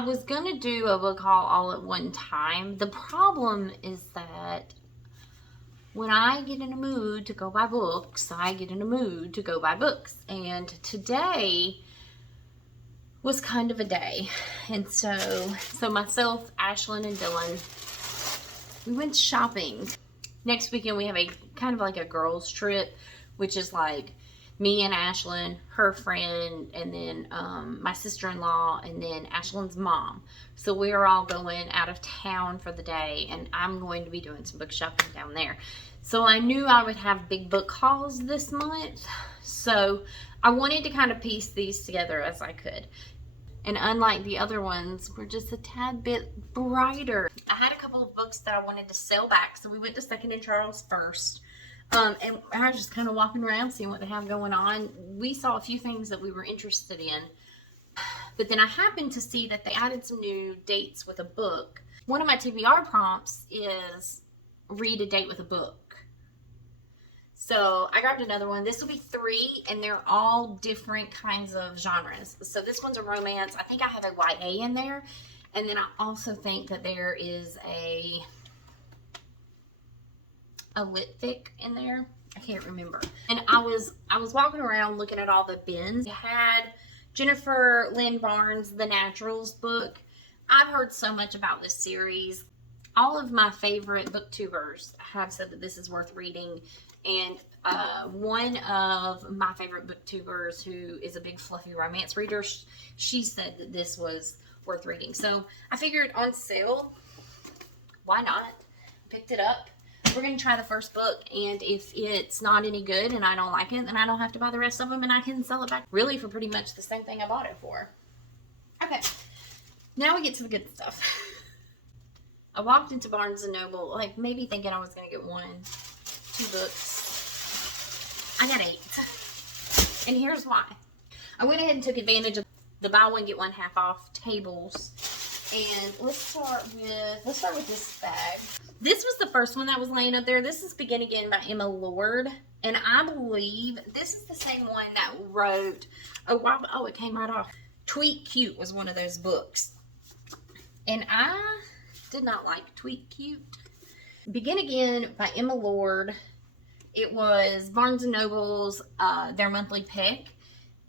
was gonna do a book haul all at one time. The problem is that when I get in a mood to go buy books, I get in a mood to go buy books. And today was kind of a day. And so myself, Ashlyn, and Dylan, we went shopping. Next weekend we have a kind of like a girls trip, which is like me and Ashlyn, her friend, and then my sister-in-law, and then Ashlyn's mom. So we're all going out of town for the day, and I'm going to be doing some book shopping down there. So I knew I would have big book hauls this month, so I wanted to kind of piece these together as I could. And unlike the other ones, we're just a tad bit brighter. I had a couple of books that I wanted to sell back, so we went to Second and Charles first. And I was just kind of walking around seeing what they have going on. We saw a few things that we were interested in. But then I happened to see that they added some new dates with a book. One of my TBR prompts is read a date with a book. So I grabbed another one. This will be 3, and they're all different kinds of genres. So this one's a romance. I think I have a YA in there. And then I also think that there is a lit fic in there. I can't remember. And I was walking around looking at all the bins. I had Jennifer Lynn Barnes' The Naturals book. I've heard so much about this series. All of my favorite booktubers have said that this is worth reading. And one of my favorite booktubers, who is a big fluffy romance reader, she said that this was worth reading. So I figured on sale, why not? Picked it up. We're going to try the first book, and if it's not any good and I don't like it, then I don't have to buy the rest of them, and I can sell it back really for pretty much the same thing I bought it for. Okay, now we get to the good stuff. I walked into Barnes & Noble, like maybe thinking I was going to get 1, 2 books. I got 8. And here's why. I went ahead and took advantage of the buy one, get one half off tables. And let's start with this bag. This was the first one that was laying up there. This is Begin Again by Emma Lord. And I believe this is the same one that wrote, oh, it came right off. Tweet Cute was one of those books. And I did not like Tweet Cute. Begin Again by Emma Lord. It was Barnes & Noble's, their monthly pick.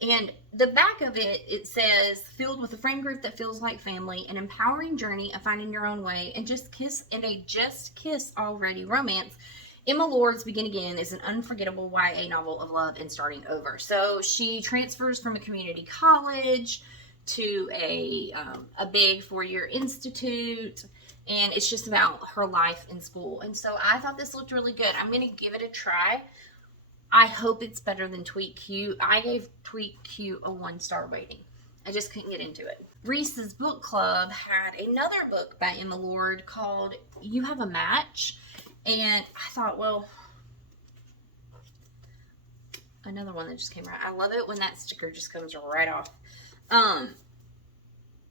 And the back of it, it says, filled with a friend group that feels like family, an empowering journey of finding your own way, and just kiss already romance. Emma Lord's Begin Again is an unforgettable YA novel of love and starting over. So she transfers from a community college to a big 4-year institute, and it's just about her life in school. And so I thought this looked really good. I'm going to give it a try. I hope it's better than Tweet Cute. I gave Tweet Cute a 1-star rating. I just couldn't get into it. Reese's Book Club had another book by Emma Lord called You Have a Match. And I thought, well, another one that just came out. I love it when that sticker just comes right off.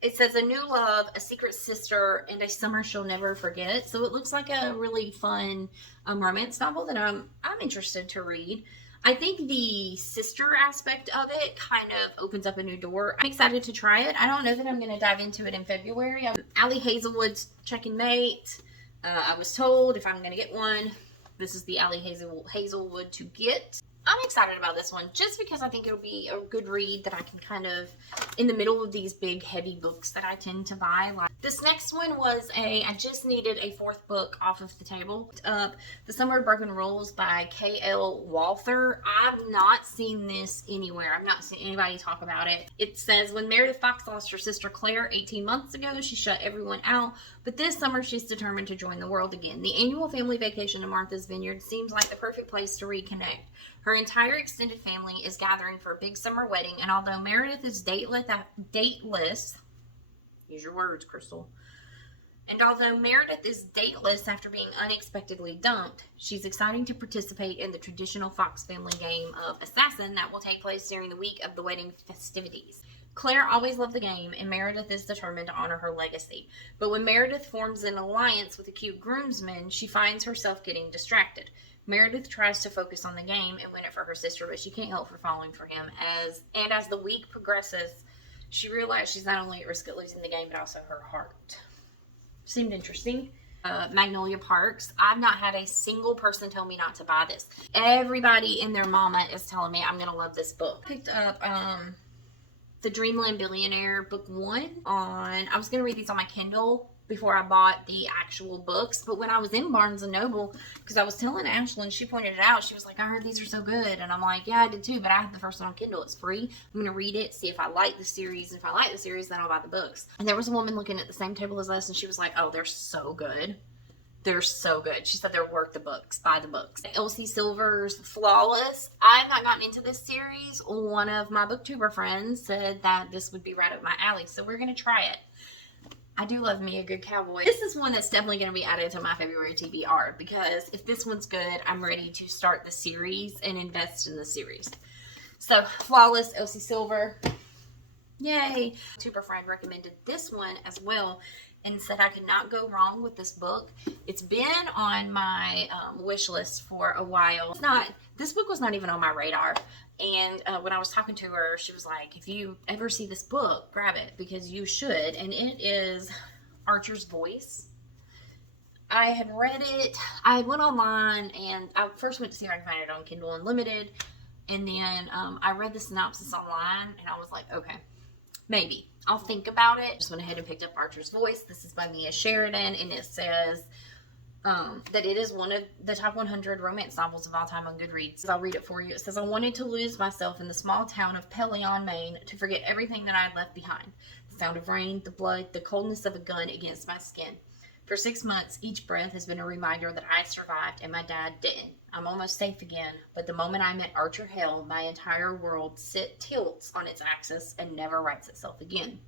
It says a new love, a secret sister, and a summer she'll never forget. So it looks like a really fun romance novel that I'm interested to read. I think the sister aspect of it kind of opens up a new door. I'm excited to try it. I don't know that I'm going to dive into it in February. Allie Hazelwood's Check and Mate. I was told if I'm going to get one, this is the Allie Hazelwood to get. I'm excited about this one just because I think it'll be a good read that I can kind of, in the middle of these big heavy books that I tend to buy. Like this next one was I just needed a 4th book off of the table. The Summer of Broken Rules by K.L. Walther. I've not seen this anywhere. I've not seen anybody talk about it. It says, when Meredith Fox lost her sister Claire 18 months ago, she shut everyone out. But this summer, she's determined to join the world again. The annual family vacation to Martha's Vineyard seems like the perfect place to reconnect. Her entire extended family is gathering for a big summer wedding, and although Meredith is dateless, use your words, Crystal. And although Meredith is dateless after being unexpectedly dumped, she's excited to participate in the traditional Fox family game of Assassin that will take place during the week of the wedding festivities. Claire always loved the game, and Meredith is determined to honor her legacy. But when Meredith forms an alliance with a cute groomsman, she finds herself getting distracted. Meredith tries to focus on the game and win it for her sister, but she can't help from falling for him. As the week progresses, She realized she's not only at risk of losing the game, but also her heart. Seemed interesting. Magnolia Parks. I've not had a single person tell me not to buy this. Everybody and their mama is telling me I'm gonna love this book. Picked up the Dreamland Billionaire book 1 on, I was gonna read these on my Kindle before I bought the actual books, but when I was in Barnes & Noble, because I was telling Ashlyn, she pointed it out, she was like, I heard these are so good, and I'm like, yeah, I did too, but I have the first one on Kindle, it's free, I'm gonna read it, see if I like the series, and if I like the series, then I'll buy the books. And there was a woman looking at the same table as us, and she was like, oh, they're so good. They're so good. She said they're worth the books. Buy the books. Elsie Silver's Flawless. I've not gotten into this series. One of my booktuber friends said that this would be right up my alley, so we're going to try it. I do love me a good cowboy. This is one that's definitely going to be added to my February TBR, because if this one's good, I'm ready to start the series and invest in the series. So, Flawless, Elsie Silver. Yay. A tuber friend recommended this one as well and said I could not go wrong with this book. It's been on my wish list for a while. This book was not even on my radar. And when I was talking to her, she was like, if you ever see this book, grab it, because you should. And it is Archer's Voice. I had read it. I went online and I first went to see if I could find it on Kindle Unlimited. And then I read the synopsis online and I was like, okay, maybe I'll think about it. Just went ahead and picked up Archer's Voice. This is by Mia Sheridan, and it says that it is one of the top 100 romance novels of all time on Goodreads. I'll read it for you. It says, I wanted to lose myself in the small town of Pelion, Maine, to forget everything that I had left behind. The sound of rain, the blood, the coldness of a gun against my skin. For 6 months, each breath has been a reminder that I survived and my dad didn't. I'm almost safe again, but the moment I met Archer Hale, my entire world tilts on its axis and never rights itself again.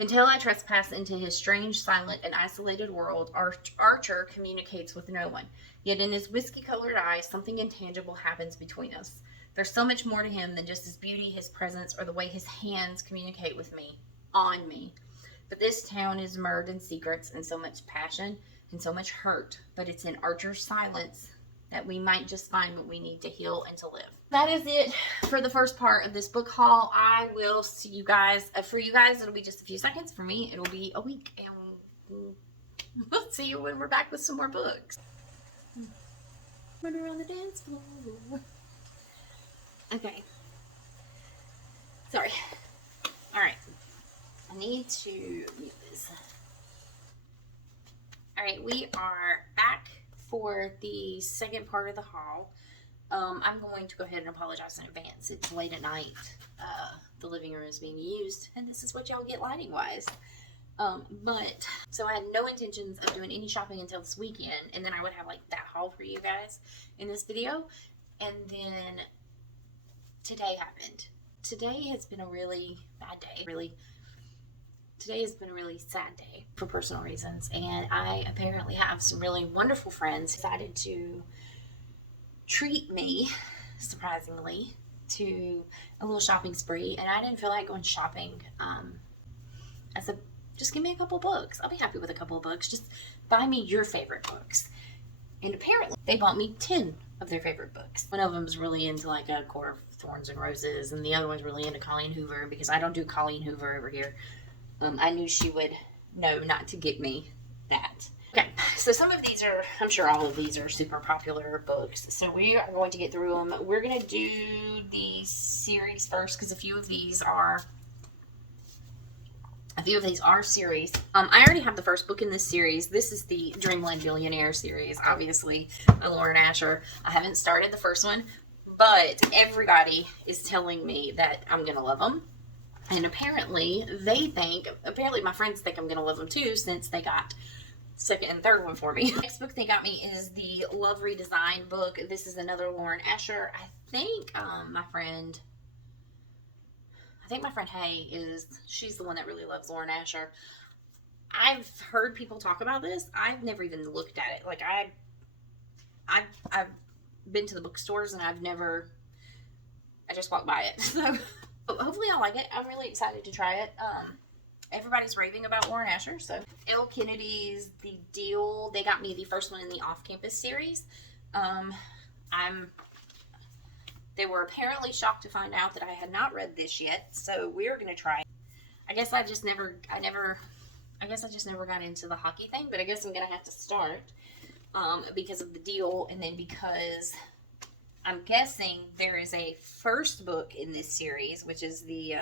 Until I trespass into his strange, silent, and isolated world, Archer communicates with no one. Yet in his whiskey-colored eyes, something intangible happens between us. There's so much more to him than just his beauty, his presence, or the way his hands communicate with me, on me. But this town is mired in secrets and so much passion and so much hurt. But it's in Archer's silence that we might just find what we need to heal and to live. That is it for the first part of this book haul. I will see you guys. For you guys, it'll be just a few seconds. For me, it'll be a week. And we'll see you when we're back with some more books. Run around the dance floor. Okay. Sorry. All right. I need to mute this. All right, we are back for the second part of the haul. I'm going to go ahead and apologize in advance. It's late at night. The living room is being used, and this is what y'all get lighting-wise. But, so I had no intentions of doing any shopping until this weekend, and then I would have, like, that haul for you guys in this video. And then today happened. Today has been a really bad day. Today has been a really sad day for personal reasons, and I apparently have some really wonderful friends who decided to treat me, surprisingly, to a little shopping spree, and I didn't feel like going shopping. I said, just give me a couple books. I'll be happy with a couple of books. Just buy me your favorite books. And apparently, they bought me 10 of their favorite books. One of them is really into like A Court of Thorns and Roses, and the other one's really into Colleen Hoover, because I don't do Colleen Hoover over here. I knew she would know not to get me that. Okay, so some of these are, I'm sure all of these are super popular books. So we are going to get through them. We're going to do the series first, because a few of these are series. I already have the first book in this series. This is the Dreamland Billionaire series, obviously, by Lauren Asher. I haven't started the first one, but everybody is telling me that I'm going to love them. And apparently my friends think I'm going to love them too, since they got second and third one for me. The next book they got me is the Love Redesign book. This is another Lauren Asher. I think my friend Hay she's the one that really loves Lauren Asher. I've heard people talk about this. I've never even looked at it. Like I've been to the bookstores and I just walked by it. So hopefully I'll like it. I'm really excited to try it. Everybody's raving about Lauren Asher. So Elle Kennedy's The Deal. They got me the first one in the Off-Campus series. They were apparently shocked to find out that I had not read this yet. So we're going to try it. I guess I just never got into the hockey thing, but I guess I'm going to have to start because of the deal, and then because I'm guessing there is a first book in this series, which is the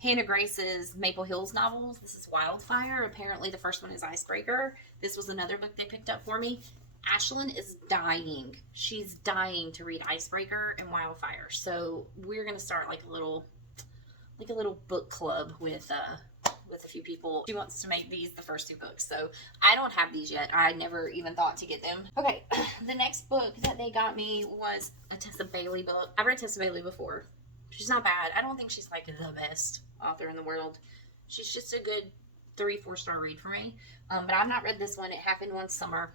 Hannah Grace's Maple Hills novels. This is Wildfire. Apparently the first one is Icebreaker. This was another book they picked up for me. Ashlyn is dying. She's dying to read Icebreaker and Wildfire. So we're going to start like a little book club with a few people. She wants to make these the first two books. So I don't have these yet. I never even thought to get them. Okay, the next book that they got me was a Tessa Bailey book. I've read Tessa Bailey before. She's not bad. I don't think she's like the best author in the world. She's just a good 3-4 star read for me. But I've not read this one. It happened one summer.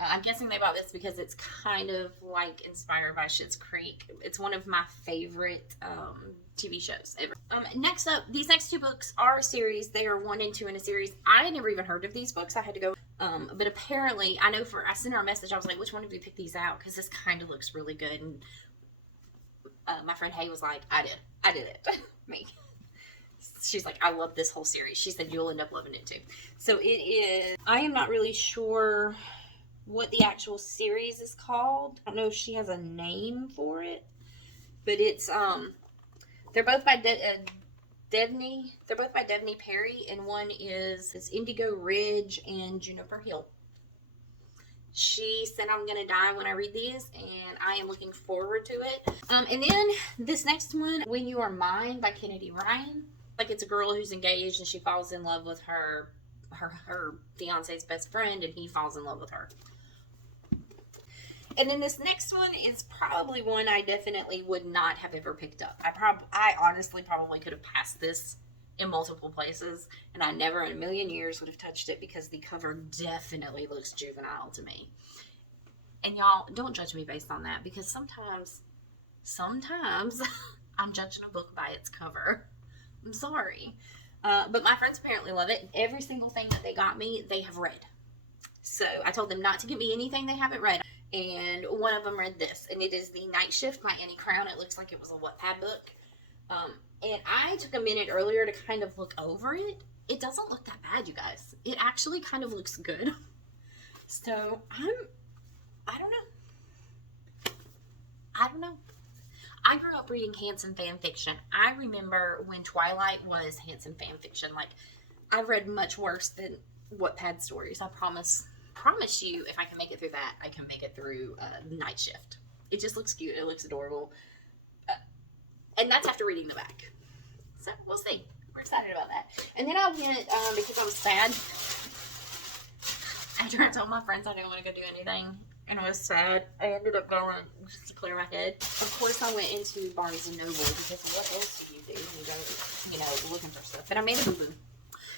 I'm guessing they bought this because it's kind of like inspired by Schitt's Creek. It's one of my favorite TV shows ever. Next up, these next two books are a series. They are 1 and 2 in a series. I had never even heard of these books. I had to go. But apparently, I sent her a message. I was like, which one of you picked these out? Because this kind of looks really good. And my friend Hay was like, I did it. Me. She's like, I love this whole series. She said, you'll end up loving it too. So it is, I am not really sure what the actual series is called. I don't know if she has a name for it, but it's they're both by Devney. They're both by Devney Perry, and one is Indigo Ridge and Juniper Hill. She said I'm gonna die when I read these, and I am looking forward to it. And then this next one, When You Are Mine by Kennedy Ryan. Like, it's a girl who's engaged and she falls in love with her fiance's best friend, and he falls in love with her. And then this next one is probably one I definitely would not have ever picked up. I honestly probably could have passed this in multiple places, and I never in a million years would have touched it because the cover definitely looks juvenile to me. And y'all, don't judge me based on that, because sometimes I'm judging a book by its cover. I'm sorry. But my friends apparently love it. Every single thing that they got me, they have read. So I told them not to get me anything they haven't read. And one of them read this, and it is The Night Shift by Annie Crown. It looks like it was a Wattpad book. And I took a minute earlier to kind of look over it. It doesn't look that bad, you guys. It actually kind of looks good. So I don't know. I grew up reading Hanson fan fiction. I remember when Twilight was Hanson fan fiction. Like, I've read much worse than Wattpad stories. I promise you, if I can make it through that, I can make it through Night Shift. It just looks cute. It looks adorable. And that's after reading the back. So, we'll see. We're excited about that. And then I went, because I was sad, after I told my friends I didn't want to go do anything, and I was sad, I ended up going just to clear my head. Of course, I went into Barnes & Noble, because what else do you do? You go, looking for stuff. But I made a boo-boo.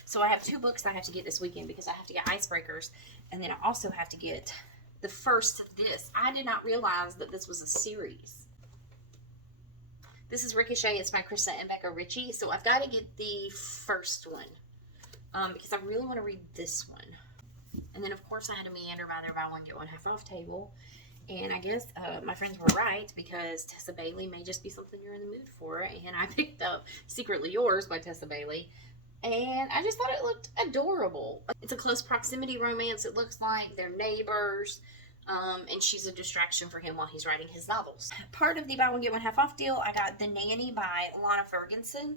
So I have 2 books I have to get this weekend, because I have to get Icebreakers, and then I also have to get the first of this. I did not realize that this was a series. This is Ricochet. It's by Krista and Becca Ritchie. So I've got to get the first one, because I really want to read this one. And then, of course, I had to meander by their buy one, get one half off table. And I guess my friends were right, because Tessa Bailey may just be something you're in the mood for. And I picked up Secretly Yours by Tessa Bailey. And I just thought it looked adorable. It's a close proximity romance. It looks like they're neighbors. And she's a distraction for him while he's writing his novels. Part of the buy one, get one half off deal, I got The Nanny by Lana Ferguson.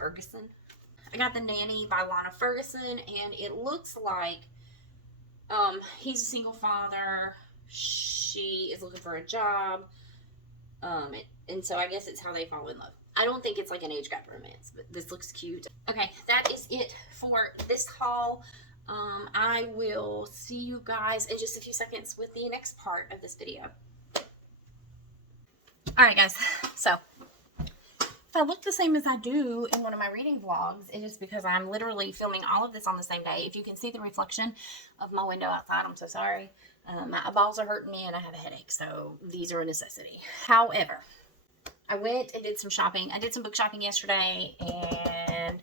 I got The Nanny by Lana Ferguson, and it looks like he's a single father. She is looking for a job. And so I guess it's how they fall in love. I don't think it's like an age gap romance, but this looks cute. Okay, that is it for this haul. I will see you guys in just a few seconds with the next part of this video. Alright guys, so if I look the same as I do in one of my reading vlogs, it is because I'm literally filming all of this on the same day. If you can see the reflection of my window outside, I'm so sorry. My eyeballs are hurting me and I have a headache, so these are a necessity. However, I went and did some shopping. I did some book shopping yesterday, and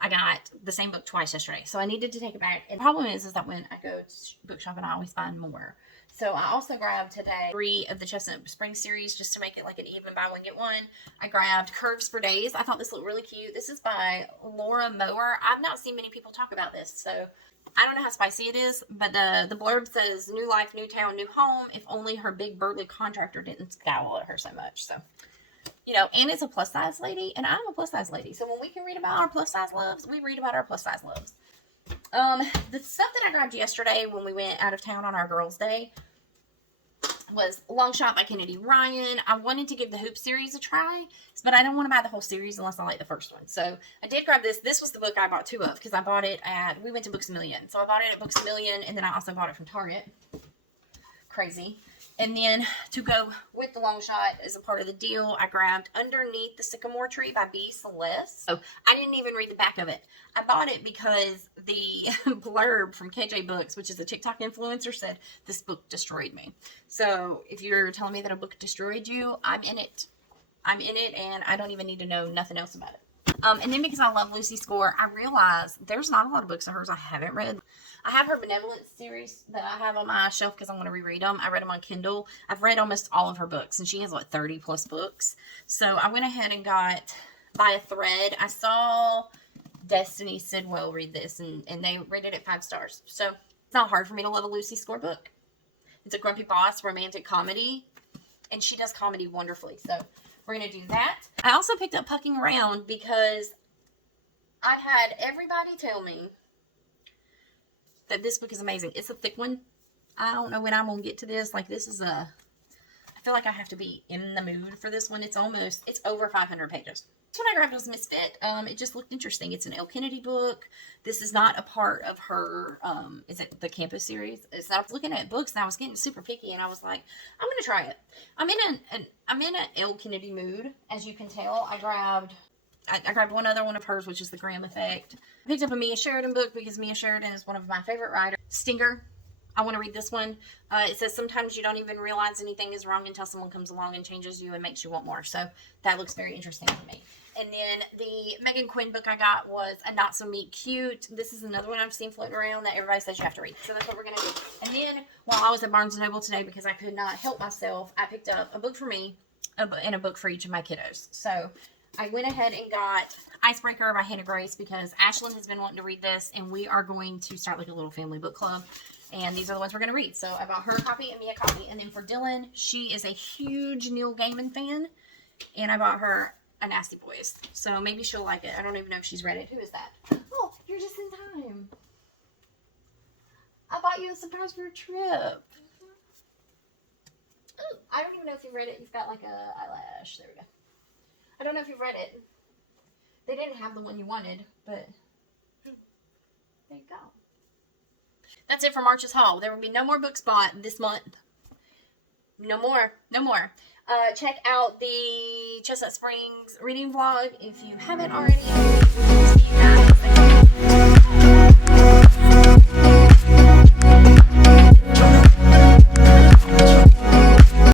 I got the same book twice yesterday, so I needed to take it back. And the problem is that when I go to book shopping, I always find more. So I also grabbed today 3 of the Chestnut Springs series just to make it like an even buy one get one. I grabbed Curves for Days. I thought this looked really cute. This is by Laura Mower. I've not seen many people talk about this, so I don't know how spicy it is, but the blurb says, new life, new town, new home. If only her big burly contractor didn't scowl at her so much. So, you know, and it's a plus size lady, and I'm a plus size lady. So when we can read about our plus size loves, we read about our plus size loves. The stuff that I grabbed yesterday when we went out of town on our girls' day was Long Shot by Kennedy Ryan. I wanted to give the Hoop series a try, but I don't want to buy the whole series unless I like the first one. So I did grab this. This was the book I bought 2 of because I bought it we went to Books A Million. So I bought it at Books A Million, and then I also bought it from Target. Crazy. And then to go with the Long Shot as a part of the deal, I grabbed Underneath the Sycamore Tree by B. Celeste. So I didn't even read the back of it. I bought it because the blurb from KJ Books, which is a TikTok influencer, said, this book destroyed me. So if you're telling me that a book destroyed you, I'm in it. I'm in it, and I don't even need to know nothing else about it. And then because I love Lucy Score, I realized there's not a lot of books of hers I haven't read. I have her Benevolence series that I have on my shelf because I want to reread them. I read them on Kindle. I've read almost all of her books, and she has like 30 plus books. So I went ahead and got By a Thread. I saw Destiny Sidwell read this, and they rated it 5 stars. So it's not hard for me to love a Lucy Score book. It's a Grumpy Boss romantic comedy, and she does comedy wonderfully. So we're going to do that. I also picked up Pucking Around because I've had everybody tell me that this book is amazing. It's a thick one. I don't know when I'm going to get to this. Like, this is I feel like I have to be in the mood for this one. It's over 500 pages. This one I grabbed was Misfit. It just looked interesting. It's an Elle Kennedy book. This is not a part of her, is it the Campus series? I was looking at books and I was getting super picky, and I was like, I'm going to try it. I'm in an Elle Kennedy mood, as you can tell. I grabbed one other one of hers, which is The Graham Effect. I picked up a Mia Sheridan book because Mia Sheridan is one of my favorite writers. Stinger. I want to read this one. It says, sometimes you don't even realize anything is wrong until someone comes along and changes you and makes you want more. So that looks very interesting to me. And then the Megan Quinn book I got was A Not So Meet Cute. This is another one I've seen floating around that everybody says you have to read. So that's what we're going to do. And then while I was at Barnes & Noble today, because I could not help myself, I picked up a book for me and a book for each of my kiddos. So I went ahead and got Icebreaker by Hannah Grace because Ashlyn has been wanting to read this, and we are going to start like a little family book club. And these are the ones we're going to read. So I bought her a copy and me a copy. And then for Dylan, she is a huge Neil Gaiman fan. And I bought her A Nasty Boys. So maybe she'll like it. I don't even know if she's read it. Who is that? Oh, you're just in time. I bought you a surprise for your trip. Ooh, I don't even know if you've read it. You've got like a eyelash. There we go. I don't know if you've read it. They didn't have the one you wanted, but there you go. That's it for March's haul. There will be no more books bought this month. No more. No more. Check out the Chestnut Springs reading vlog if you haven't already.